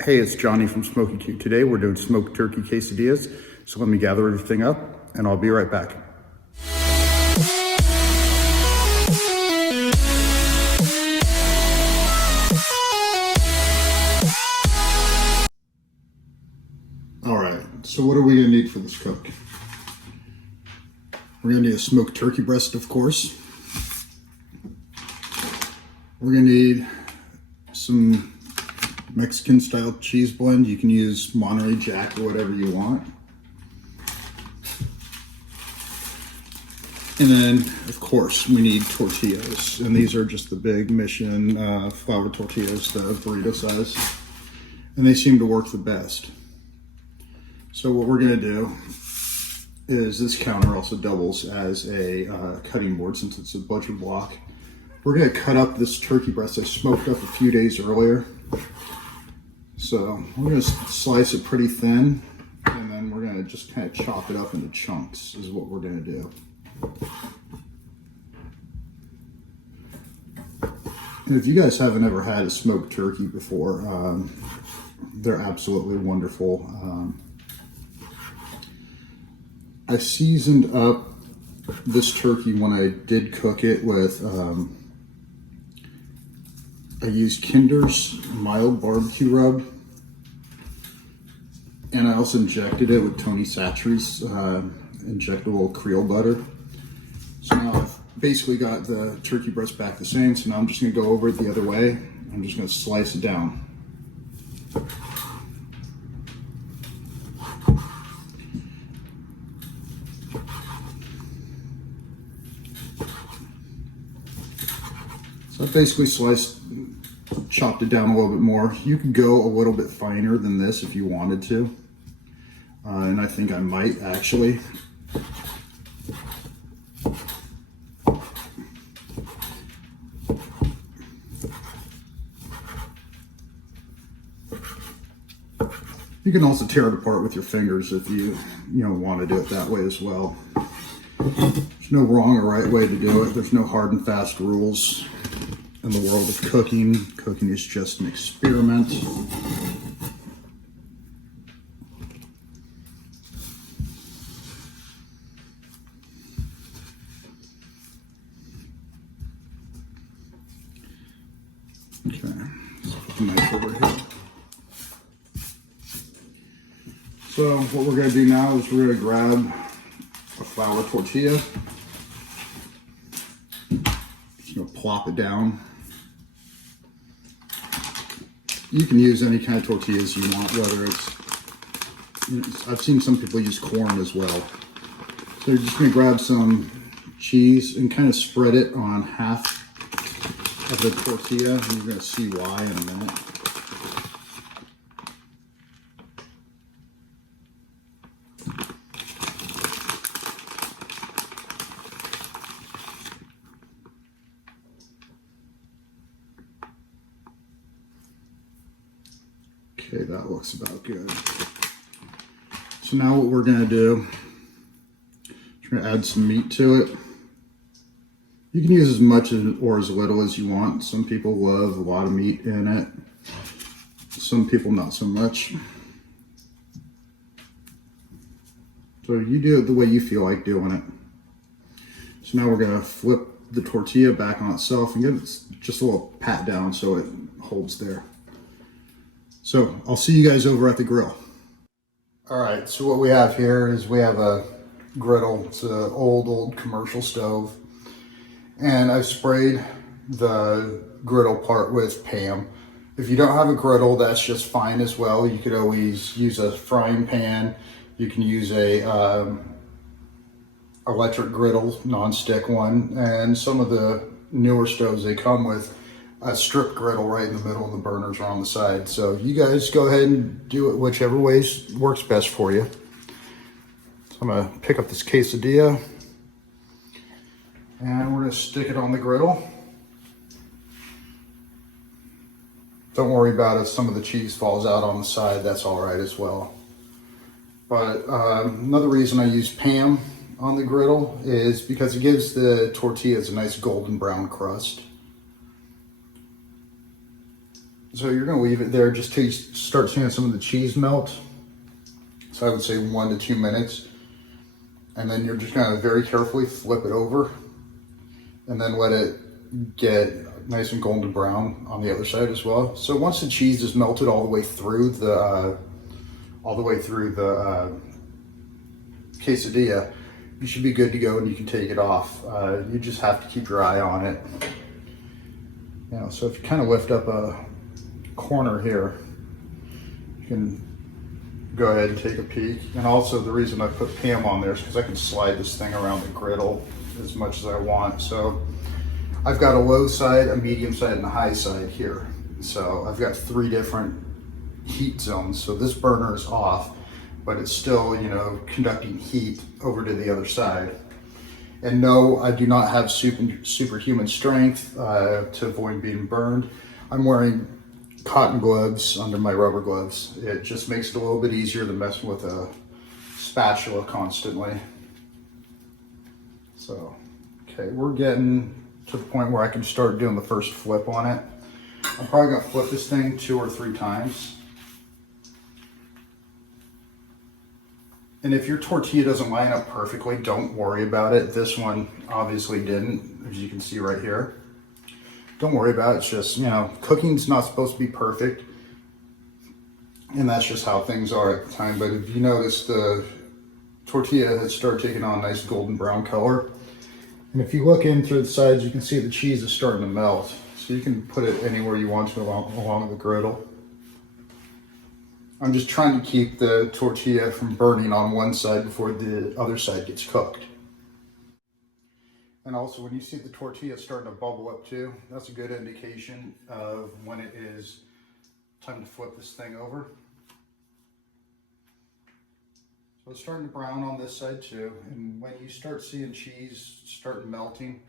Hey, it's Johnny from Smoky Q. Today we're doing smoked turkey quesadillas. So let me gather everything up and I'll be right back. All right, so what are we gonna need for this cook? We're gonna need a smoked turkey breast, of course. We're gonna need some Mexican style cheese blend. You can use Monterey Jack or whatever you want. And then, of course, we need tortillas. And these are just the big Mission flour tortillas, the burrito size. And they seem to work the best. So what we're gonna do is this counter also doubles as a cutting board since it's a butcher block. We're gonna cut up this turkey breast I smoked up a few days earlier. So we're gonna slice it pretty thin, and then we're gonna just kind of chop it up into chunks is what we're gonna do. And if you guys haven't ever had a smoked turkey before, they're absolutely wonderful. I seasoned up this turkey when I did cook it with, I used Kinder's mild barbecue rub, and I also injected it with Tony Chachere's injectable Creole butter. So now I've basically got the turkey breast back the same, so now I'm just gonna go over it the other way. I'm just gonna slice it down. So I basically chopped it down a little bit more. You could go a little bit finer than this if you wanted to. And I think I might actually. You can also tear it apart with your fingers if you want to do it that way as well. There's no wrong or right way to do it. There's no hard and fast rules in the world of cooking. Cooking is just an experiment. Okay, let's put the knife over here. So what we're gonna do now is we're gonna grab a flour tortilla. Just gonna plop it down. You can use any kind of tortillas you want, whether it's, I've seen some people use corn as well. So you're just gonna grab some cheese and kind of spread it on half of the tortilla, and you're gonna see why in a minute. Okay, that looks about good. So now what we're gonna do, we're gonna add some meat to it. You can use as much or as little as you want. Some people love a lot of meat in it. Some people not so much. So you do it the way you feel like doing it. So now we're gonna flip the tortilla back on itself and give it just a little pat down so it holds there. So I'll see you guys over at the grill. All right, so what we have here is we have a griddle. It's an old commercial stove. And I've sprayed the griddle part with Pam. If you don't have a griddle, that's just fine as well. You could always use a frying pan. You can use a electric griddle, non-stick one. And some of the newer stoves, they come with a strip griddle right in the middle and the burners are on the side. So you guys go ahead and do it whichever way works best for you. So I'm gonna pick up this quesadilla and we're gonna stick it on the griddle. Don't worry about it, some of the cheese falls out on the side, that's all right as well. But another reason I use Pam on the griddle is because it gives the tortillas a nice golden brown crust. So you're gonna leave it there just till you start seeing some of the cheese melt. So I would say 1 to 2 minutes. And then you're just gonna very carefully flip it over and then let it get nice and golden brown on the other side as well. So once the cheese is melted all the way through the quesadilla, you should be good to go and you can take it off. You just have to keep your eye on it. You know, so if you kind of lift up a corner here, you can go ahead and take a peek. And also the reason I put Pam on there is because I can slide this thing around the griddle as much as I want. So I've got a low side, a medium side, and a high side here. So I've got 3 different heat zones. So this burner is off, but it's still, you know, conducting heat over to the other side. And no, I do not have superhuman strength to avoid being burned. I'm wearing cotton gloves under my rubber gloves. It just makes it a little bit easier than messing with a spatula constantly. So, okay, we're getting to the point where I can start doing the first flip on it. I'm probably gonna flip this thing 2 or 3 times. And if your tortilla doesn't line up perfectly, don't worry about it. This one obviously didn't, as you can see right here. Don't worry about it. It's just, you know, cooking's not supposed to be perfect. And that's just how things are at the time. But if you notice, the tortilla has started taking on a nice golden brown color. And if you look in through the sides, you can see the cheese is starting to melt. So you can put it anywhere you want to along the griddle. I'm just trying to keep the tortilla from burning on one side before the other side gets cooked. And also when you see the tortilla starting to bubble up too, that's a good indication of when it is time to flip this thing over. So it's starting to brown on this side too. And when you start seeing cheese start melting,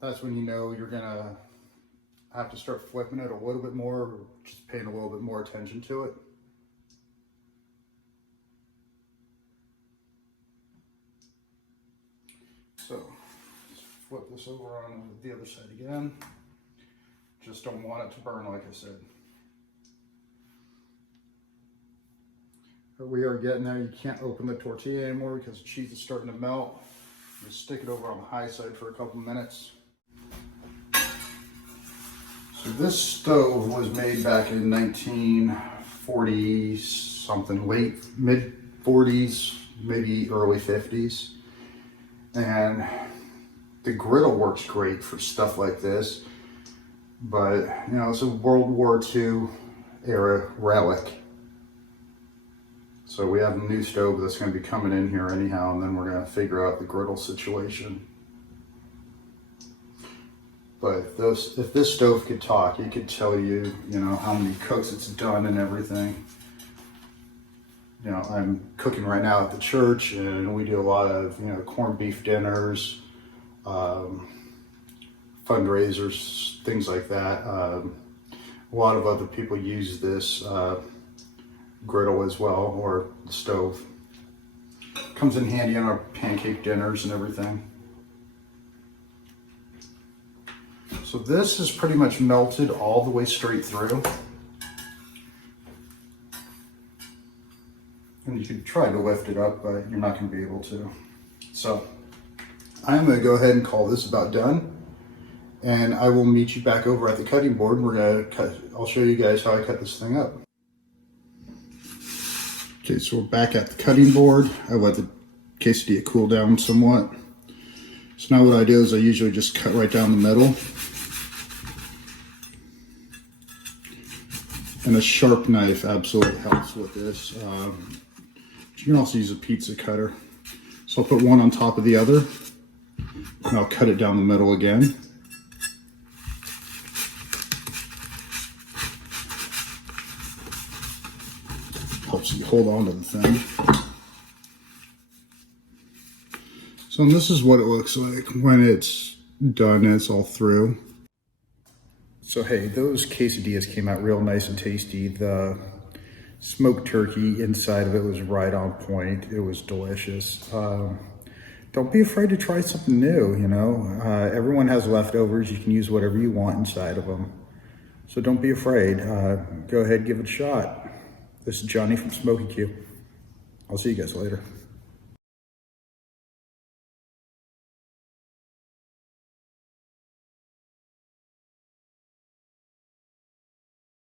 that's when you know you're gonna have to start flipping it a little bit more, or just paying a little bit more attention to it. So let's flip this over on the other side again. Just don't want it to burn, like I said. But we are getting there. You can't open the tortilla anymore because the cheese is starting to melt. Just stick it over on the high side for a couple minutes. So this stove was made back in 1940 something, mid 40s, maybe early 50s. And the griddle works great for stuff like this, but you know, it's a World War II era relic. So we have a new stove that's going to be coming in here anyhow, and then we're going to figure out the griddle situation. But if this stove could talk, it could tell you, you know, how many cooks it's done and everything. You know, I'm cooking right now at the church, and we do a lot of, you know, corned beef dinners, fundraisers, things like that. A lot of other people use this griddle as well, or the stove. Comes in handy on our pancake dinners and everything. So this is pretty much melted all the way straight through. And you can try to lift it up, but you're not going to be able to. So I'm going to go ahead and call this about done. And I will meet you back over at the cutting board. We're going to cut. I'll show you guys how I cut this thing up. Okay, so we're back at the cutting board. I let the quesadilla cool down somewhat. So now what I do is I usually just cut right down the middle. And a sharp knife absolutely helps with this. You can also use a pizza cutter. So I'll put one on top of the other, and I'll cut it down the middle again. Helps you hold on to the thing. So this is what it looks like when it's done and it's all through. So hey, those quesadillas came out real nice and tasty. The smoked turkey inside of it was right on point. It was delicious. Don't be afraid to try something new, you know. Everyone has leftovers. You can use whatever you want inside of them. So don't be afraid. Go ahead, give it a shot. This is Johnny from Smoky Q. I'll see you guys later.